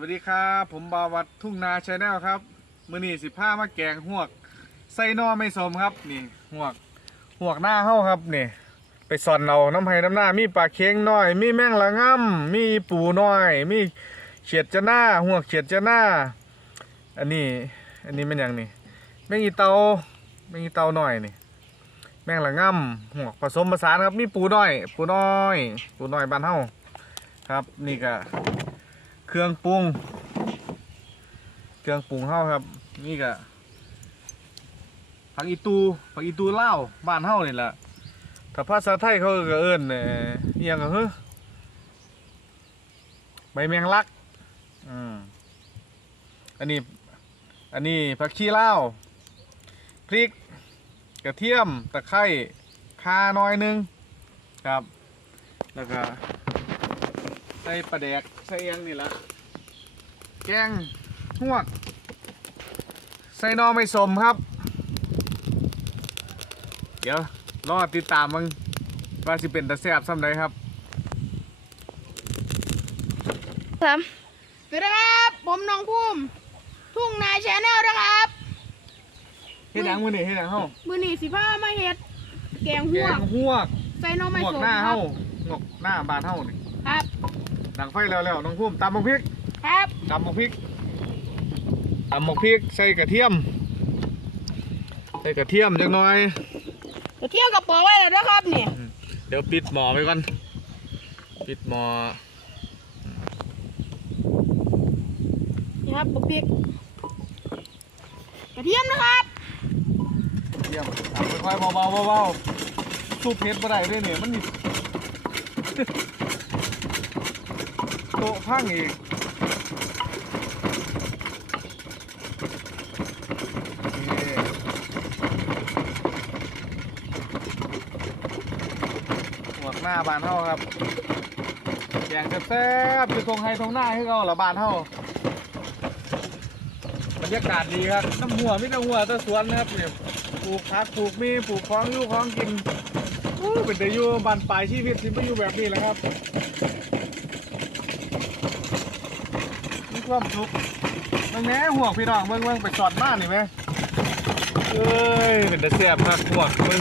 วัสดีครับผมบาวัดทุ่งนาชาแนลครับมือนี่สิผ้ามาแกงหวกไส้นอไม่สมครับนี่หวกหวกหน้าเฮ้าครับนี่ไปสอนเอาน้ำไผ่น้ำหน้ามีปลาเค็งน้อย มีแมงละง่ำมีปูน้อย มีเฉียดจะหน้าหวกเฉียดจะหน้า อันนี้อันนี้เป็นอย่างนี่แมงอีเตาแมงอีเตาหน่อยนี่แมงละง่ำหวกผสมผสานครับมีปูน้อย ปูน้อย ปูน้อยบ้านเฮาครับ นี่ก็ เครื่องปรุง เครื่องปรุงเฮาครับ นี่ก็ผักอีตูผักอีตูเล่าบ้านเฮานี่แหละถ้าภาษาไทยเขาก็เอิ้นเอ่อเอียงก็คือใบแมงลักอืมอันนี้ อันนี้ผักชีเลาพริก กระเทียม ตะไคร้ข่าน้อยนึง ครับ แล้วก็ ส่ปลาแดกใส่เอียงนี่ละแกงหวก ใส่หนอไม่สมครับ เดี๋ยวรอติดตามมึงว่าสิเป็นตะแซ่บซ้ำใดครับสามสวัสดีครับ ผมน้องภูมิทุ่งนาชาแนลนะครับเฮ็ดหยังมื้อนี้เฮ็ดหยังเฮามือหนีสิผ้ามาเฮ็ดแกงแกหัวงกหวกใส่น้องไม้หวกสมหน้าครัเฮาบหวกหน้าบ้านเฮานี่ครับ ดังไฟแล้วแล้วน้องพุ่มตำบักพริกครับตำบักพริกตำบักพริกใส่กระเทียม ใส่กระเทียมจักหน่อยเดี๋ยวเที่ยวกับปอไว้แล้วนะครับนี่เดี๋ยวปิดหมอไปก่อนปิดหมอนี่ครับปุ๊กปิ๊กกระเทียมนะครับเยี่ยมทำค่อยๆเบาๆเบาๆสู้เพชรบ่ได้ด้วยเนี่ยมันนี่ โตะพังอีกหมวกหน้าบานเท่าครับแกงแซ่บๆจะทงให้ทงหน้าให้เขาละบานเท่าบรรยากาศดีครับน้ำหัวไม่น้ำหัวตะสวนนะครับเนี่ยปลูกผักปลูกมีปลูกของอยู่ของกินเป็นแต่อยู่บานปลายชีวิตที่ไม่อยู่แบบนี้แหละครับ มี ความสุขบางแหน่ห่วงพี่น้องเบิ่งเบิ่งไปสอดบ้านนี่ไหมเอ้ยเป็นตะเสียบครับห่วงมึง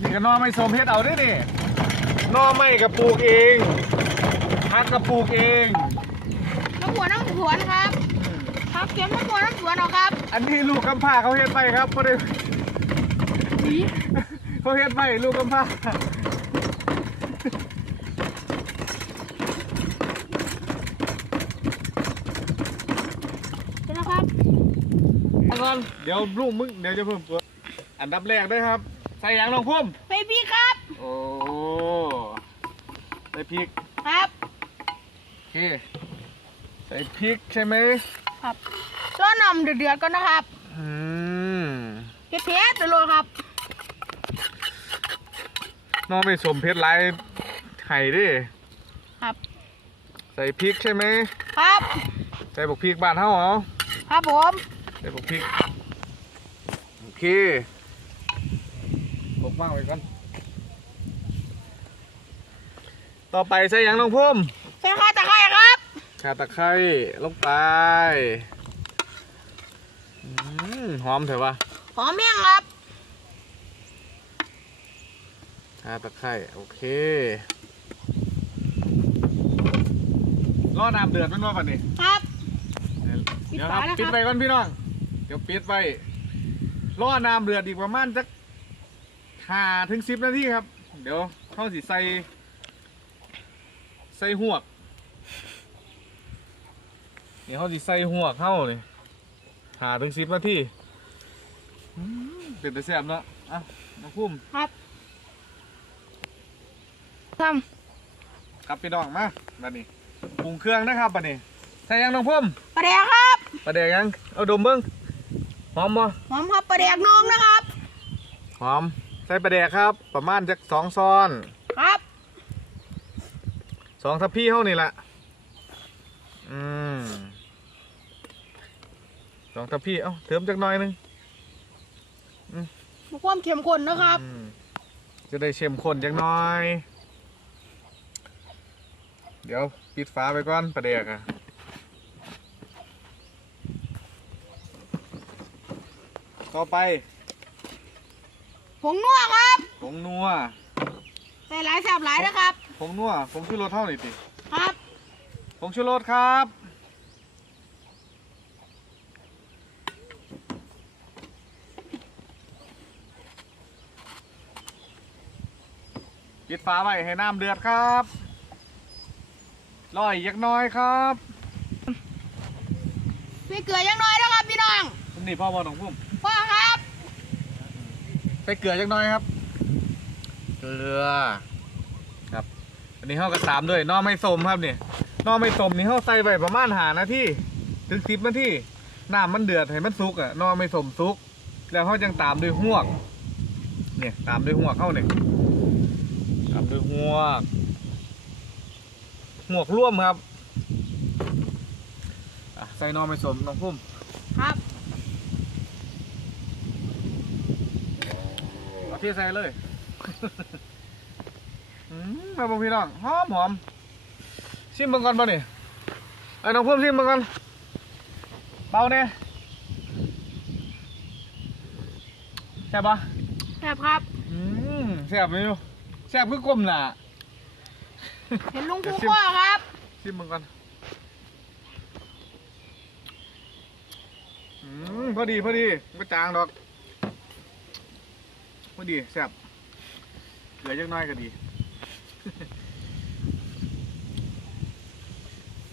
นี่ก็หนอไม่สมเฮ็ดเอาได้ดิหนอไม่กับปลูกเองพักกับปลูกเอง น้ำหัวน้ำสวนครับครับเก็บน้ำหัวน้ำสวนเอาครับอันนี้ลูกกำพร้าเขาเฮ็ดไปครับเขาได้สีเขาเฮ็ดไปลูกกำพร้า เดี๋ยวนะครับ เอาก่อนเดี๋ยวลูกมึงเดี๋ยวจะเพิ่มตัวอันดับแรกด้วยครับ ใส่หยางลงพุ่มไปพี่ครับ โอ้ใส่พริกครับโอเคใส่พริกใช่ไหมครับรอนำเดือดๆก่อนนะครับอืมเผ็ดๆตลอดครับน้องไปสมเพชรลายไห่ดิครับ ใส่พริกใช่ไหมครับ ใส่บกพริกบ้านเฮาเหรอครับผม ใส่บกพริกโอ เคบกว่างไว้ก่อน ต่อไปใส่หยังน้องพุ่มใส่ข้าวตะไคร้ครับข่าตะไคร้ลงไปอืมหอมเถอะวะหอมแห้งครับข่าตะไคร้โอเค รอน้ำเดือดเป็นว่าป่ะนี่ครับ เดี๋ยวครับปิปิดดฝานะครับไว้ก่อนพี่น้อง เดี๋ยวปิดไว้ รอน้ำเดือดอีกประมาณสักห้าถึงสิบนาทีครับ เดี๋ยวเข้าสิใส่ ใส่หวก เดี๋ยวเขาสิใส่หวกเข้าเลยห้าถึงสิบนาทีอืมเป็นแต่แซ่บเนาะอะมาพุ่มครับทครับพี่น้องมาบัดนี้ปรุงเครื่องนะครับบัดนี้ใส่ยังน้องพุ่มำปลาแดกครับ ประเดี๋ยวยังเอาดมเบิ้ง หอมบ่หอมครับปลาแดกน้องนะครับ หอมใส่ปลาแดกครับ ประมาณจักสองซ้อนครับสองทัพพี่เท่านี่แหละอืมสองทัพพี่เอ้าเติมจักหน่อยหนึงความเข้มข้นนะครับอืมจะได้เชมข้นจักหน่อย เดี๋ยวปิดฟ้าไปก่อนประเดี๋ยวอะ ต่อไปผงนัวครับผงนัวใส่หลายแสบหลายนะครับผงนัวผงชูรสเท่าไหร่ติครับผงชูรสครับปิดฝาไว้ให้น้ำเดือดครับรออีกยักหน้อยครับ มีเกลือยังน้อยนะครับพี่น้องนี่พ่อบอลของพุ่ม พ่อครับ ใส่เกลือยักหน้อยครับ เกลือ ครับ อันนี้เข้ากับตามด้วยหนอไม่สมครับเนี่ยนอไม่สมนี่เข้าใส่ไว้ประมาณหานาทีถึงสิบนาทีน้ำมันเดือดให้มันสุกอะหนอไม่สมสุก แล้วเขาจังตามด้วยหวก เนี่ยตามด้วยหวกเข้าเนี่ยตามด้วยหวกหวกร่วมครับอะใส่หนอไม่สมน้องพุ่มครับ เอาที่ใส่เลยอืมมาบอกพี่น้องหอมหอมชิมเบิ่งก่อนป่ะนี่ไอ้น้องพุ่มชิมเบิ่งก่อนเบาเนี่ยแซ่บปะแสบครับ อืมแซ่บไหมลูกแซ่บคือกลมน่ะ เห็นลุงเดี๋คูยวชิมพ่อครับ ชิมเบิ่งก่อนอืมพอดีพอดีไม่จางดอก พอดีแซ่บเหลือจักหน้อยก็ดี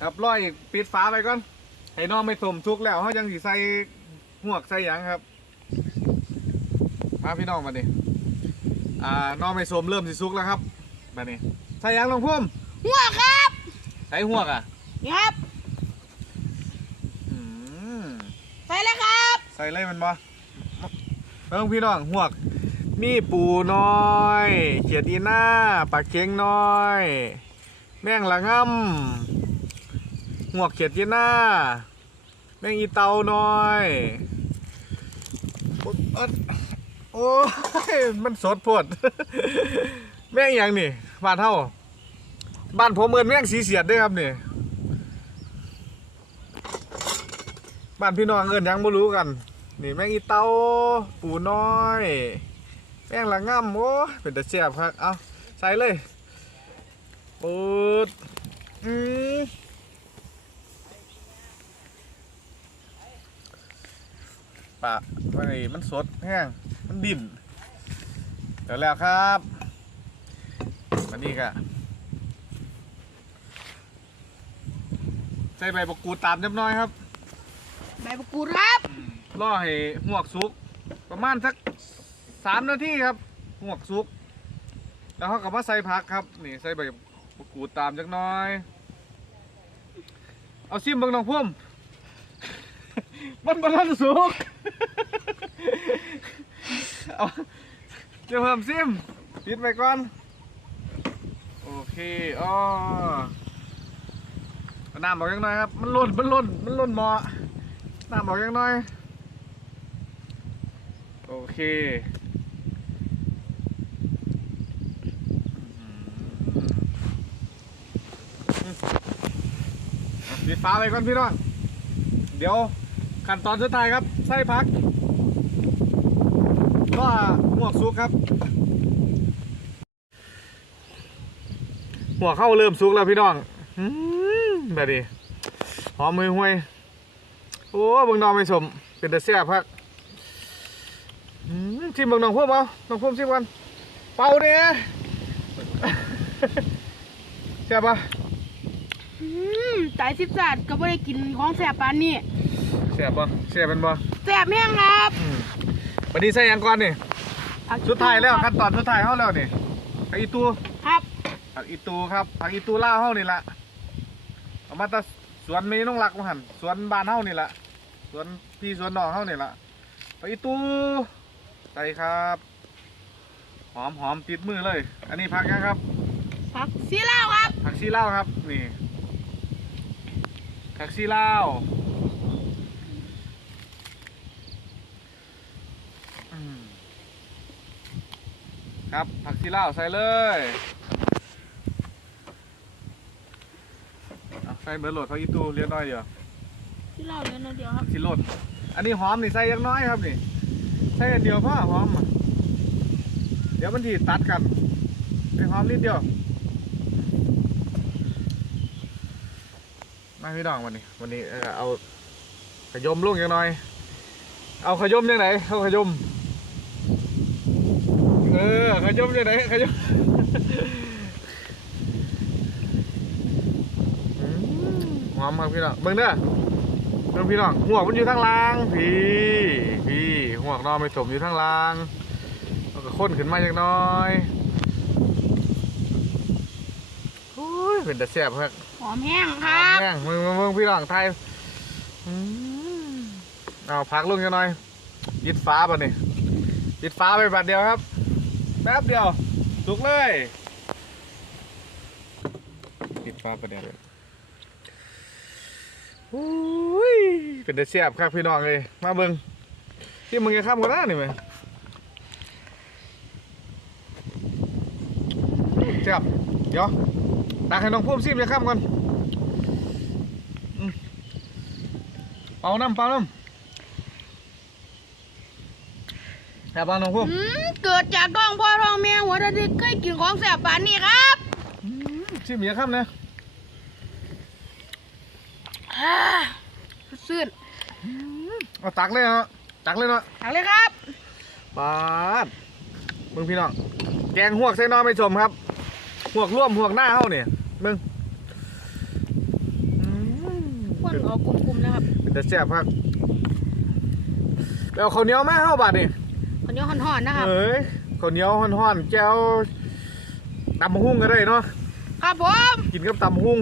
ครับรออีกปิดฝาไปก่อนให้น้องไม่สมทุกแล้วเขายังสิใส่หวกใส่หยังครับมาพี่น้องมาดิอ่าน้องไม่สมเริ่มสิสุกแล้วครับมาดิใส่หยังลงพุ่มหัวครับใส่หวกอะนี่ครับอืมใส่เลยครับ ใส่เลยมันบ่เพิ่งพี่น้องหวก มีปูน้อย เขียดอีหน้าปลาเค็งน้อย แม่งละง่ำหวกเขียดอีหน้า แม่งอีเตาน้อยโอ้ยมันสดโพด แม่งอย่างนี่บ้านเท่า บ้านผมเอินแม่งสีเสียดด้วยครับนี่บ้านพี่น้องเอินยังบ่รู้กัน นี่แม่งอีเตาปูน้อย แม่งละง่ำโอ้ยเป็นแต่แซ่บครับเอาใส่เลยปูดอืมปะมันนี่มันสดแห้งมันดิ่นเดี๋ยวแล้วครับวันนี้ก็ใส่ใบมะกรูดตามเรียบร้อยครับ ใบมะกรูดครับ ล่อให้หวกสุก ประมาณสัก สามนาทีครับหวกสุก แล้วเขาก็มาใส่ผักครับ นี่ใส่ใบมะกรูดตามจักหน้อย เอาซิมเบิ่งน้องพุ่มมันบรนสุกเอาจะเพิ่มซิมปิดไปก่อน โอเคอ๋อเอาน้ำออกยังน้อยครับ มันล่น มันล่น มันล่นหมอน้ำออกยังน้อย โอเค ปิดฟ้าไปก่อนพี่น้องเดี๋ยวขั้นตอนสุดท้ายครับใส่พักก็หมวกซุกครับหัวเข้าเริ่มซุกแล้วพี่น้องแบบนี้หอมห้วยโอ้บิ่งน้องไม่สม เป็นแต่แซ่บครับอืมบิ่งน้องพุ่มเอาน้องพุ่มชิมกันเป่าเนี่ยแซ่บปะ อืมตายสิบสัตว์ก็ไม่ได้กินของแสบปานนี้แซ่บปะแซ่บเป็นปะแสบแห้งครับอืมวันนี้ใส่หยังก่อนนี่ผักสุดท้ายแล้วขั้นตอนสุดท้ายเขาแล้วนี่ผักอีตูครับผักอีตูครับผักอีตูล่าวเขานี่ละเอามาแตาสวนมีน้องรักมาหันสวนบ้านเฮานี่ละสวนพี่สวนน้องเฮานี่ละผักอีตูใส่ครับหอมหอมติดมือเลย อันนี้ผักยังครับ ผักซีลาวครับผักชีลาวครับนี่ ผักชีลาวอืมครับผักชีลาวใส่เลยส่เบิร์ดโหลดเขาอีตูเรียบร้อยเดียวที่เราเรียนเดียวครับสิโหลดอันนี้หอมนี่ใส่อยังน้อยครับนี่ใส่อันเดียวพ่อหอมอะเดี๋ยวมันทีตัดกันใส่หอมนิดเดียว มาพี่น้องวันนี้ วันนี้เอาขยมลูกยังน้อย เอาขยมยังไงเอาขยมเออขยมยังไงขยมอืมหอมครับพี่น้องเบิ่งเด้อเบิ่งพี่น้องหัวมันอยู่ทางล่างพี่พี่หัวนอนไปสมอยู่ทางล่างแล้วก็ข้นขึ้นมาจักหน้อยโอ้ยเป็นแต่แซ่บครับ อมแห้งครับแม่งมึงมึงมึงพี่น้องไทยอืมเอาพักลุงกันหน่อยยิดฟ้าป่ะนี่ยิดฟ้าไปบัดเดียวครับแป๊บเดียวสุกเลยยิดฟ้าประเดี๋ยวเลยโอ้ยเป็นแต่แซ่บครับพี่น้องเลยมาเบิ่งที่มึงจะข้ามกันได้นี่ไหมแซ่บเดี๋ยว ตักให้น้องพุ่มซิมจะข้ามก่อนเปล่าน้ำเปล่าน้ำแอบบ้านน้องพุ่มอืมเกิดจากกล้องพ่อท้องแม่หัวตะดิกเคยกินของแสบปานนี้ครับชิมเมียครับเนี่ยอ่าซื่นเอาตักเลยเนาะตักเลยเนาะเอาเลยครับปาดมึงพี่น้อง แกงหวกใส่น้อไม่ชมครับหวกร่วมหวกหน้าเฮาเนี่ย มึงอืมควนออกกลุ่มๆนะครับเป็นแต่แซ่บครับแล้วข้าวเหนียวมาเฮาบาดนี่คนนี้ห่อนๆนะครับ เอ้ยข้าวเหนียวห่อนๆแก้วตำบักหุ่งก็ได้เนาะครับผมกินกับตำหุ่ง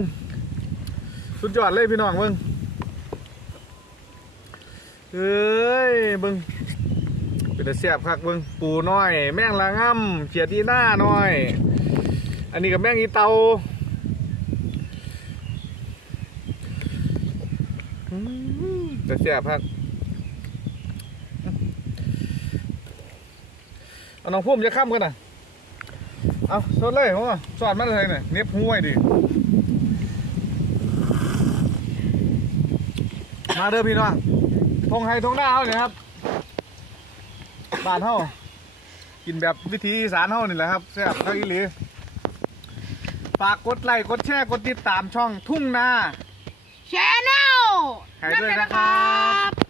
สุดยอดเลยพี่น้องเบิ้งเอ้ยเบิ้งเป็นแต่แซ่บคักเบิ้งปูน้อย แม่งละง่ำเขียดที่หน้าน้อย อันนี้กับแม่งอีเตา มแต่แซ่บคักเอาน้องพุ่มจะข้ามกันนะเอาสดเลยหัวสอดมาเลยเนี่ยเน็บห้วยดิมาเด้อพี่น้องทงไฮทงหน้าเฮาเนี่ยครับบ้านเฮากินแบบวิธีอีสารเฮานี่แหละครับแซ่บทักอีหลีฝากกดไลค์กดแชร์กดติดตามช่องทุ่งนาแขายด้วยนะครับ